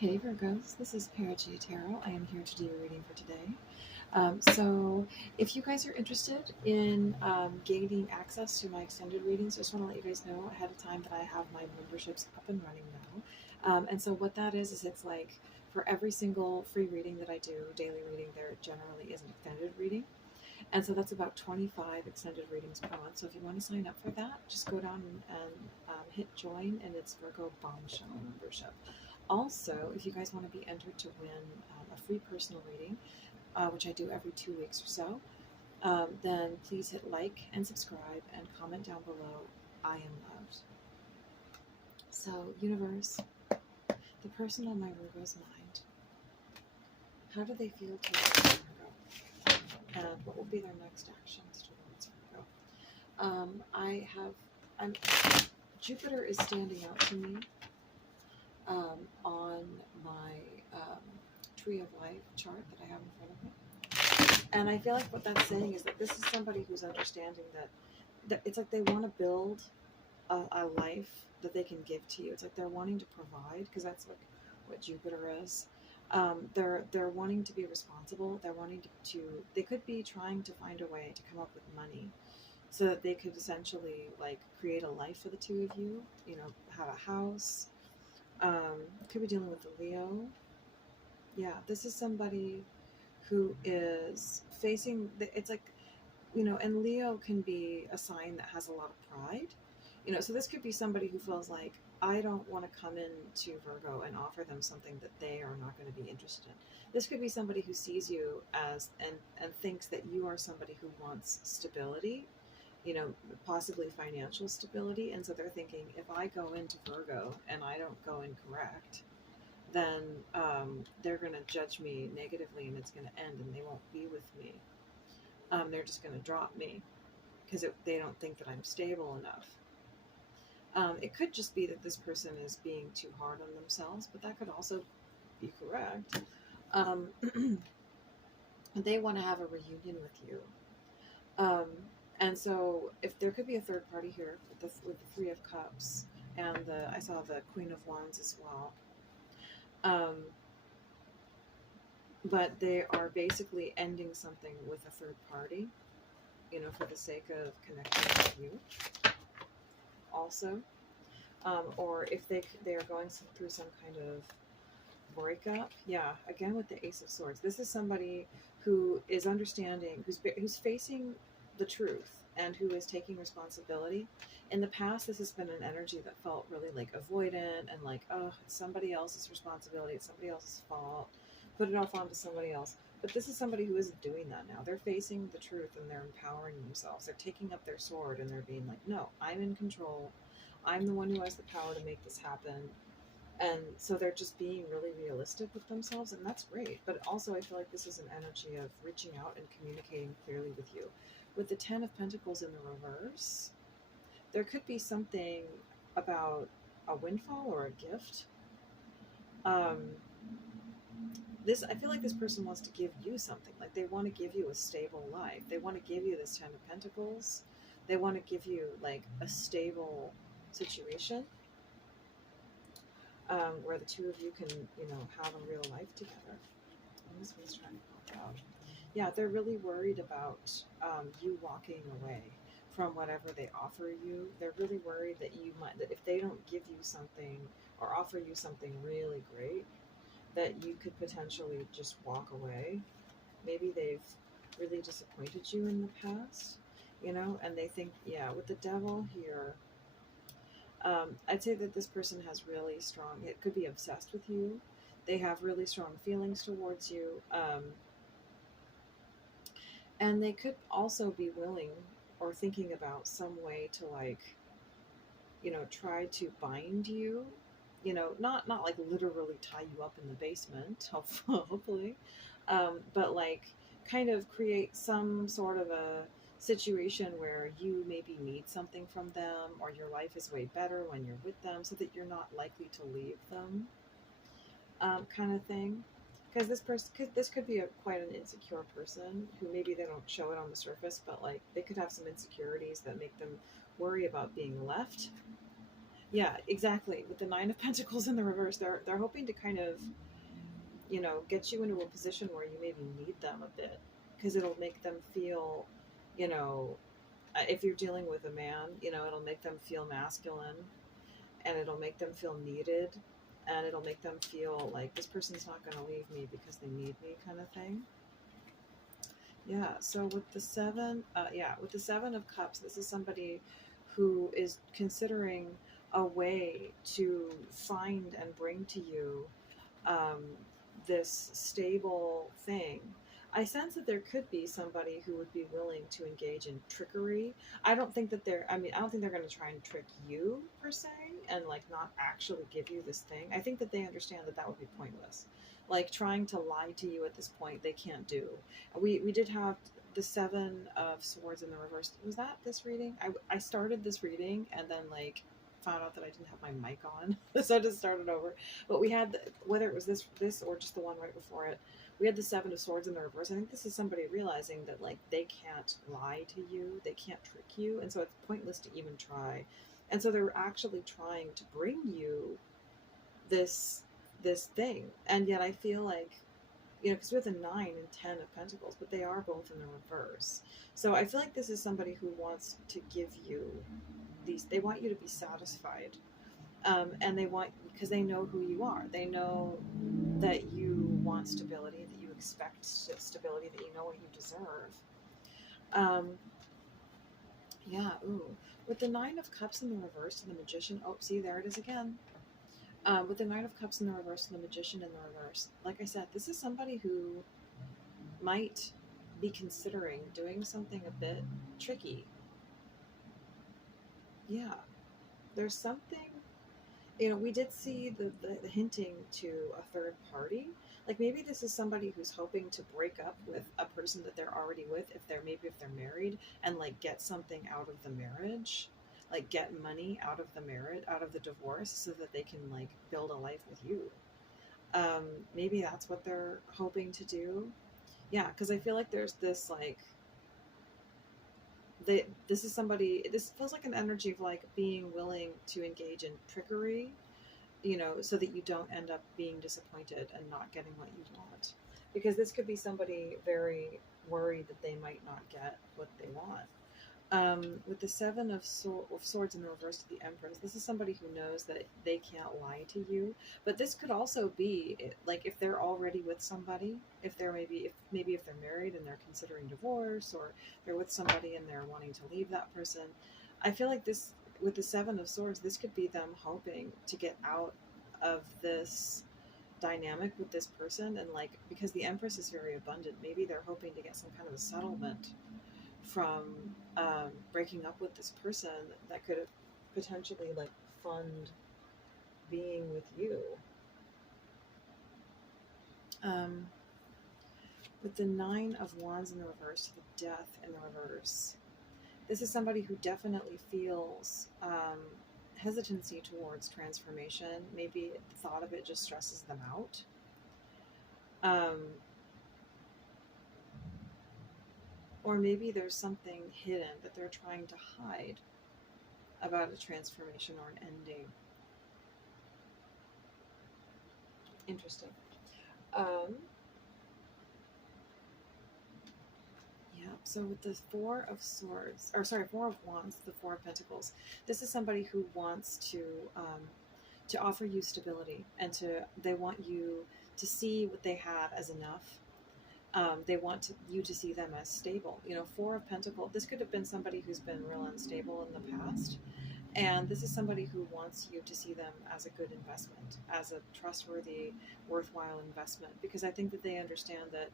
Hey Virgos, this is Perigaea Tarot. I am here to do your reading for today. So, if you guys are interested in gaining access to my extended readings, I just want to let you guys know ahead of time that I have my memberships up and running now. And so, what that is it's like for every single free reading that I do, daily reading, there generally is an extended reading. And so that's about 25 extended readings per month. So if you want to sign up for that, just go down and hit join, and it's Virgo Bombshell membership. Also, if you guys want to be entered to win a free personal reading, which I do every 2 weeks or so, then please hit like and subscribe and comment down below, I am loved. So, universe, the person on my Virgo's mind, how do they feel towards Virgo? And what will be their next actions towards Virgo? Jupiter is standing out to me on my Tree of Life chart that I have in front of me. And I feel like what that's saying is that this is somebody who's understanding that it's like they want to build a life that they can give to you. It's like they're wanting to provide, because that's what Jupiter is. They're wanting to be responsible. They're wanting to they could be trying to find a way to come up with money so that they could essentially like create a life for the two of you, have a house. Could be dealing with a Leo. Yeah, this is somebody who is facing it's like, and Leo can be a sign that has a lot of pride. So this could be somebody who feels like, I don't want to come into Virgo and offer them something that they are not going to be interested in. This could be somebody who sees you as and thinks that you are somebody who wants stability, possibly financial stability. And so they're thinking, if I go into Virgo and I don't go in correct, then they're going to judge me negatively and it's going to end and they won't be with me. They're just going to drop me because they don't think that I'm stable enough. It could just be that this person is being too hard on themselves, but that could also be correct. They want to have a reunion with you. And so if there could be a third party here with the Three of Cups, and I saw the Queen of Wands as well. But they are basically ending something with a third party, for the sake of connecting with you also. Or if they are going through some kind of breakup. Yeah, again with the Ace of Swords. This is somebody who is understanding, who's facing the truth and who is taking responsibility. In the past, this has been an energy that felt really like avoidant and like, oh, it's somebody else's responsibility, it's somebody else's fault, put it off onto somebody else. But this is somebody who isn't doing that now. They're facing the truth and they're empowering themselves. They're taking up their sword and they're being like, no, I'm in control. I'm the one who has the power to make this happen. And so they're just being really realistic with themselves, and that's great. But also I feel like this is an energy of reaching out and communicating clearly with you. With the Ten of Pentacles in the reverse, there could be something about a windfall or a gift. I feel like this person wants to give you something. Like they want to give you a stable life. They want to give you this Ten of Pentacles. They want to give you like a stable situation. Where the two of you can, have a real life together. And this one's trying to pop out. Yeah, they're really worried about you walking away from whatever they offer you. They're really worried that that if they don't give you something or offer you something really great, that you could potentially just walk away. Maybe they've really disappointed you in the past, and they think, yeah, with the Devil here, I'd say that this person has really strong, it could be obsessed with you. They have really strong feelings towards you. And they could also be willing or thinking about some way to try to bind you, not like literally tie you up in the basement, hopefully, but like kind of create some sort of a situation where you maybe need something from them, or your life is way better when you're with them so that you're not likely to leave them, kind of thing. Because this could be quite an insecure person who maybe they don't show it on the surface, but like they could have some insecurities that make them worry about being left. Yeah, exactly. With the Nine of Pentacles in the reverse, they're hoping to kind of, you know, get you into a position where you maybe need them a bit, because it'll make them feel, you know, if you're dealing with a man, you know, it'll make them feel masculine, and it'll make them feel needed, and it'll make them feel like this person's not going to leave me because they need me, kind of thing. Yeah. So with the with the Seven of Cups, this is somebody who is considering a way to find and bring to you um, this stable thing. I sense that there could be somebody who would be willing to engage in trickery. I don't think that I don't think they're going to try and trick you per se and like not actually give you this thing. I think that they understand that that would be pointless. Like trying to lie to you at this point, they can't do. We did have the Seven of Swords in the reverse. Was that this reading? I started this reading and then like found out that I didn't have my mic on, so I just started over. But we had whether it was this or just the one right before it, we had the Seven of Swords in the reverse. I think this is somebody realizing that like they can't lie to you, they can't trick you, and so it's pointless to even try. And so they're actually trying to bring you this thing, and yet I feel like, you know, because we have the 9 and 10 of Pentacles, but they are both in the reverse. So I feel like this is somebody who wants to give you these. They want you to be satisfied, and they want, because they know who you are. They know that you want stability, that you expect stability, that you know what you deserve. Yeah. Ooh. With the 9 of Cups in the reverse and the Magician. Oh, see, there it is again. With the 9 of Cups in the reverse and the Magician in the reverse, like I said, this is somebody who might be considering doing something a bit tricky. Yeah, there's something, you know, we did see the hinting to a third party. Like maybe this is somebody who's hoping to break up with a person that they're already with, if they're married, and like get something out of the marriage, like get money out of the marriage, out of the divorce, so that they can like build a life with you. Maybe that's what they're hoping to do. Yeah, because I feel like there's this like this is somebody, this feels like an energy of like being willing to engage in trickery, you know, so that you don't end up being disappointed and not getting what you want, because this could be somebody very worried that they might not get what they want. With the Swords in the reverse to the Empress, this is somebody who knows that they can't lie to you. But this could also be like if they're already with somebody, if they're maybe if they're married and they're considering divorce, or they're with somebody and they're wanting to leave that person. I feel like this, with the Seven of Swords, this could be them hoping to get out of this dynamic with this person, and like because the Empress is very abundant, maybe they're hoping to get some kind of a settlement from breaking up with this person that could potentially like fund being with you. Um, with the 9 of Wands in the reverse to the Death in the reverse, this is somebody who definitely feels hesitancy towards transformation. Maybe the thought of it just stresses them out. Or maybe there's something hidden that they're trying to hide about a transformation or an ending. Interesting. Yeah, so with the Four of Wands, the Four of Pentacles, this is somebody who wants to offer you stability, and they want you to see what they have as enough. They want you to see them as stable. You know, Four of Pentacles, this could have been somebody who's been real unstable in the past. And this is somebody who wants you to see them as a good investment, as a trustworthy, worthwhile investment. Because I think that they understand that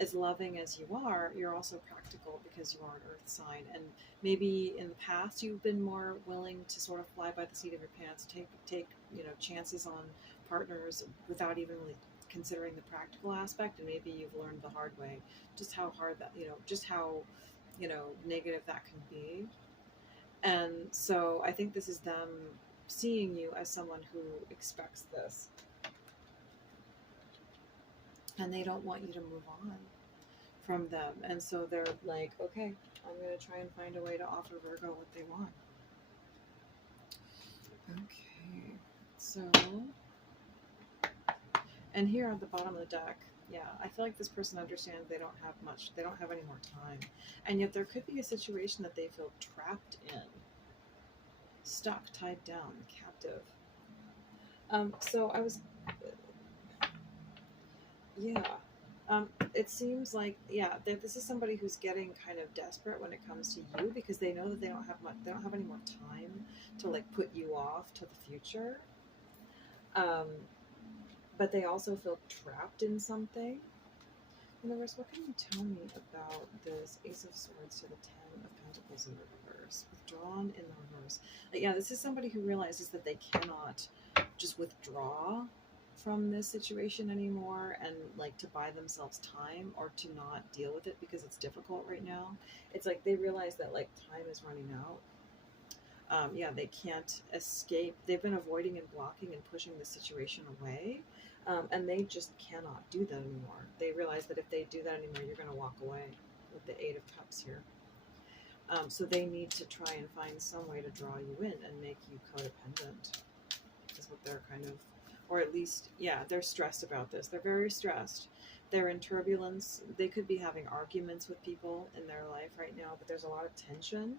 as loving as you are, you're also practical because you are an earth sign. And maybe in the past you've been more willing to sort of fly by the seat of your pants, take chances on partners without even really considering the practical aspect. And maybe you've learned the hard way just how hard that, just how negative that can be. And so I think this is them seeing you as someone who expects this. And they don't want you to move on from them. And so they're like, okay, I'm going to try and find a way to offer Virgo what they want. Okay, so, and here at the bottom of the deck, yeah, I feel like this person understands they don't have much, they don't have any more time. And yet there could be a situation that they feel trapped in, stuck, tied down, captive. So I was, yeah. It seems like, yeah, that this is somebody who's getting kind of desperate when it comes to you because they know that they don't have much, they don't have any more time to like put you off to the future. Um, but they also feel trapped in something. Universe, what can you tell me about this Ace of Swords to the Ten of Pentacles in the reverse? Withdrawn in the reverse. Like, yeah, this is somebody who realizes that they cannot just withdraw from this situation anymore and like to buy themselves time or to not deal with it because it's difficult right now. It's like they realize that like time is running out. Yeah, they can't escape. They've been avoiding and blocking and pushing the situation away. And they just cannot do that anymore. They realize that if they do that anymore, you're going to walk away with the Eight of Cups here. So they need to try and find some way to draw you in and make you codependent. Is what they're kind of, or at least, yeah, they're stressed about this. They're very stressed. They're in turbulence. They could be having arguments with people in their life right now, but there's a lot of tension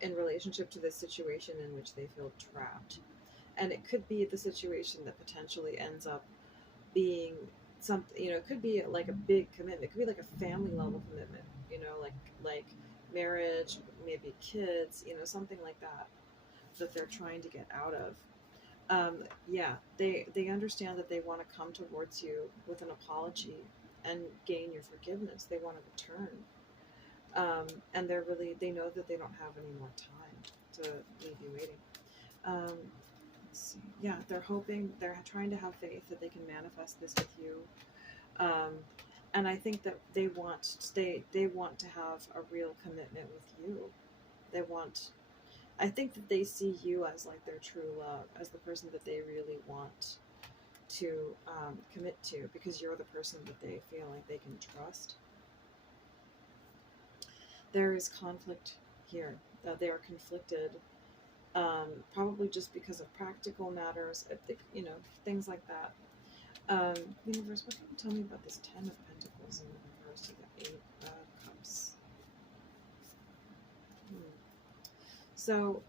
in relationship to this situation in which they feel trapped. And it could be the situation that potentially ends up being something, it could be like a big commitment. It could be like a family level commitment, like marriage, maybe kids, something like that they're trying to get out of. Yeah, they understand that they want to come towards you with an apology and gain your forgiveness. They want to return. And they know that they don't have any more time to leave you waiting. Let's see. Yeah, they're trying to have faith that they can manifest this with you. And I think that they want to have a real commitment with you. I think that they see you as like their true love, as the person that they really want to commit to, because you're the person that they feel like they can trust. There is conflict here. They are conflicted, probably just because of practical matters, things like that. Universe, what can you tell me about this Ten of Pentacles in the reverse to the Eight of Cups? So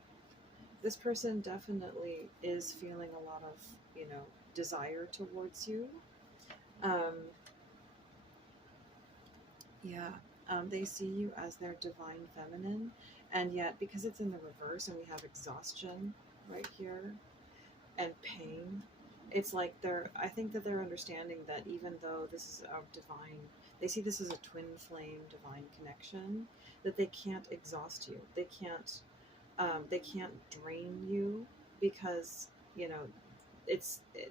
this person definitely is feeling a lot of, desire towards you. Yeah. They see you as their divine feminine, and yet because it's in the reverse and we have exhaustion right here and pain, it's like I think that they're understanding that even though this is a divine, they see this as a twin flame divine connection, that they can't exhaust you. They can't drain you because,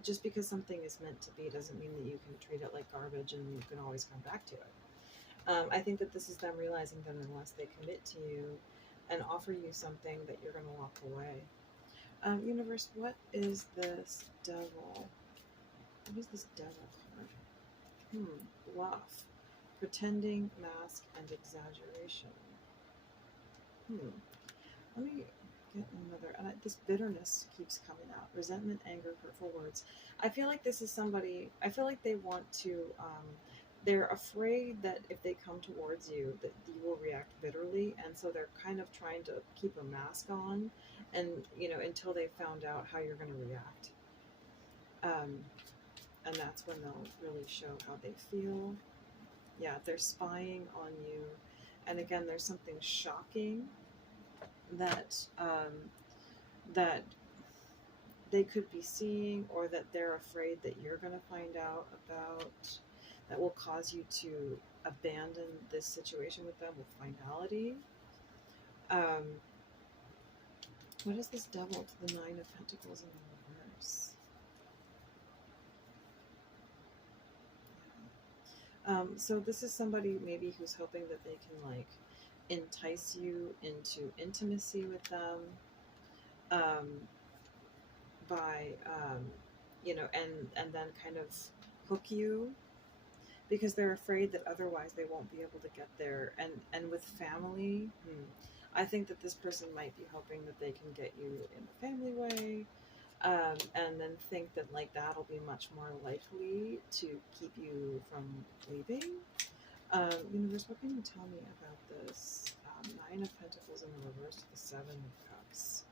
just because something is meant to be doesn't mean that you can treat it like garbage and you can always come back to it. I think that this is them realizing that unless they commit to you and offer you something, that you're going to walk away. Universe, what is this devil? What is this devil card? Bluff. Pretending, mask, and exaggeration. Let me get another. And this bitterness keeps coming out. Resentment, anger, hurtful words. I feel like this is somebody, I feel like they want to, they're afraid that if they come towards you, that you will react bitterly. And so they're kind of trying to keep a mask on and, until they found out how you're going to react. And that's when they'll really show how they feel. Yeah, they're spying on you. And again, there's something shocking that that they could be seeing, or that they're afraid that you're going to find out about, that will cause you to abandon this situation with them with finality. What is this devil to the Nine of Pentacles in the reverse? So this is somebody maybe who's hoping that they can like entice you into intimacy with them, by and then kind of hook you, because they're afraid that otherwise they won't be able to get there. And with family, I think that this person might be hoping that they can get you in the family way, and then think that like that'll be much more likely to keep you from leaving. Universe, what can you tell me about this? Nine of Pentacles in the reverse to the Seven of Cups.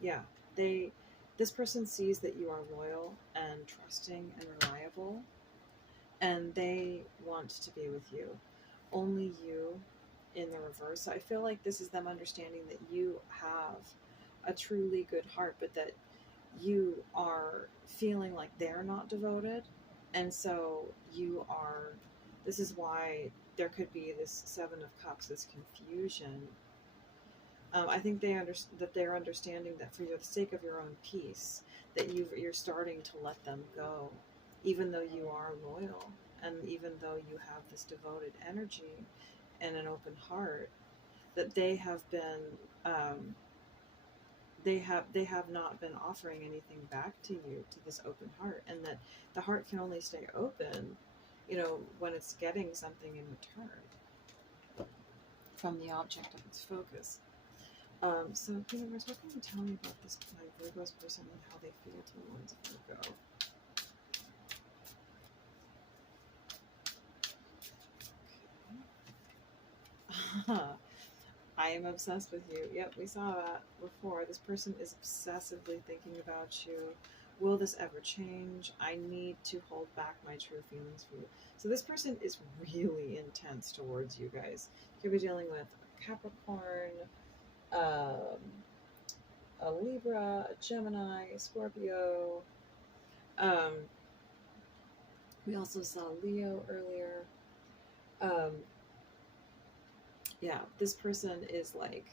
Yeah, this person sees that you are loyal and trusting and reliable, and they want to be with you. Only you in the reverse. So I feel like this is them understanding that you have a truly good heart, but that you are feeling like they're not devoted. And so this is why there could be this Seven of Cups, this confusion. I think that they're understanding that for the sake of your own peace, that you're starting to let them go, even though you are loyal, and even though you have this devoted energy and an open heart, that they have been they have not been offering anything back to you, to this open heart, and that the heart can only stay open, when it's getting something in return from the object of its focus. So, universe, what can you tell me about this Virgo's person and how they feel towards Virgo? Okay. I am obsessed with you. Yep, we saw that before. This person is obsessively thinking about you. Will this ever change? I need to hold back my true feelings for you. So this person is really intense towards you guys. You could be dealing with a Capricorn, a Libra, a Gemini, a Scorpio. We also saw Leo earlier. Yeah, this person is like,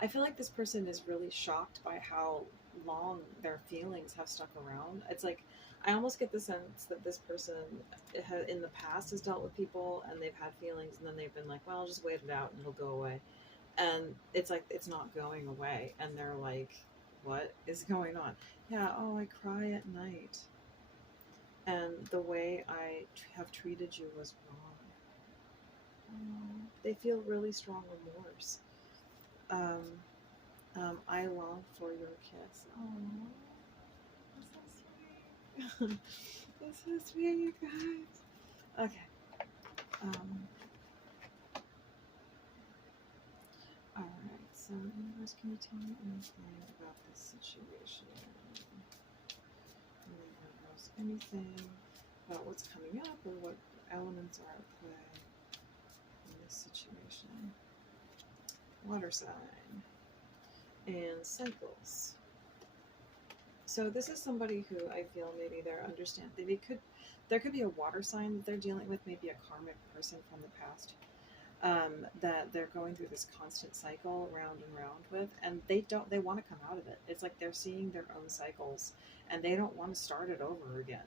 I feel like this person is really shocked by how long their feelings have stuck around. It's like, I almost get the sense that this person in the past has dealt with people and they've had feelings, and then they've been like, well, I'll just wait it out and it'll go away. And it's like, it's not going away. And they're like, what is going on? Yeah, oh, I cry at night. And the way I have treated you was wrong. They feel really strong remorse. I long for your kiss. Oh, that's so sweet. That's so sweet, you guys. Okay. Alright, so universe, can you tell me anything about this situation? Universe, anything about what's coming up or what elements are at play in this situation? Water sign and cycles. So this is somebody who I feel maybe there could be a water sign that they're dealing with, maybe a karmic person from the past, that they're going through this constant cycle round and round with, and they want to come out of it. It's like they're seeing their own cycles and they don't want to start it over again.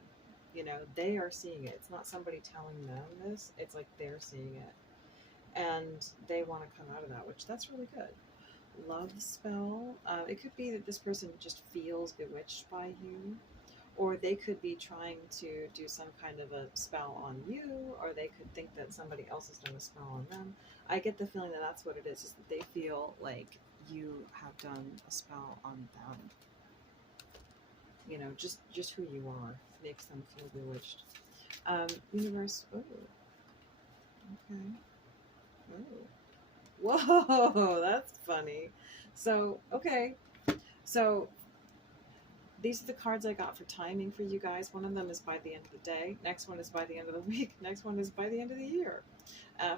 They are seeing it. It's not somebody telling them this. It's like they're seeing it and they want to come out of that, which that's really good. Love spell. It could be that this person just feels bewitched by you, or they could be trying to do some kind of a spell on you, or they could think that somebody else has done a spell on them. I get the feeling that that's what it is that they feel like you have done a spell on them. Just who you are makes them feel bewitched. Universe. Oh, okay. Oh. Whoa, that's funny. So, okay. So, these are the cards I got for timing for you guys. One of them is by the end of the day. Next one is by the end of the week. Next one is by the end of the year.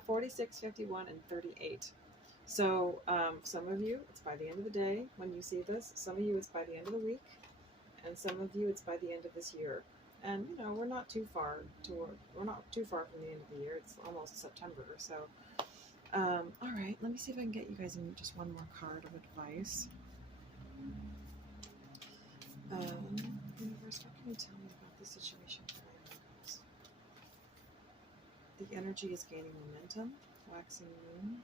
46, 51, and 38. So, some of you, it's by the end of the day when you see this. Some of you, it's by the end of the week. And some of you, it's by the end of this year. And, we're not too far from the end of the year. It's almost September, so... all right, let me see if I can get you guys in just one more card of advice. Universe, what can you tell me about the situation for Virgos? The energy is gaining momentum, waxing moon,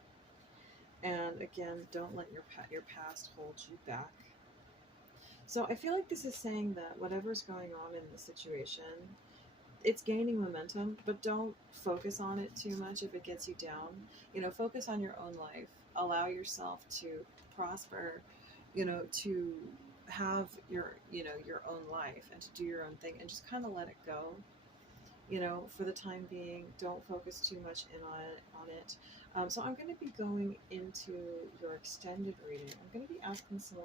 and again, don't let your past hold you back. So I feel like this is saying that whatever's going on in the situation, it's gaining momentum, but don't focus on it too much if it gets you down. You know, focus on your own life. Allow yourself to prosper, you know, to have your, you know, your own life and to do your own thing and just kind of let it go. You know, for the time being, don't focus too much in on it. So I'm going to be going into your extended reading. I'm going to be asking some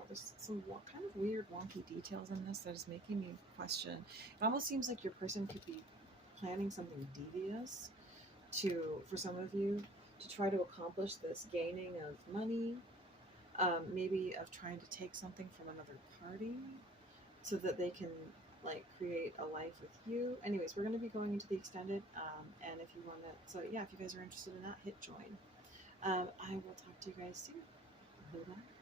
kind of weird, wonky details in this that is making me question. It almost seems like your person could be planning something devious for some of you to try to accomplish this gaining of money, maybe of trying to take something from another party so that they can like create a life with you. Anyways, we're going to be going into the extended, and if you want to, so yeah, if you guys are interested in that, hit join. I will talk to you guys soon. Bye bye.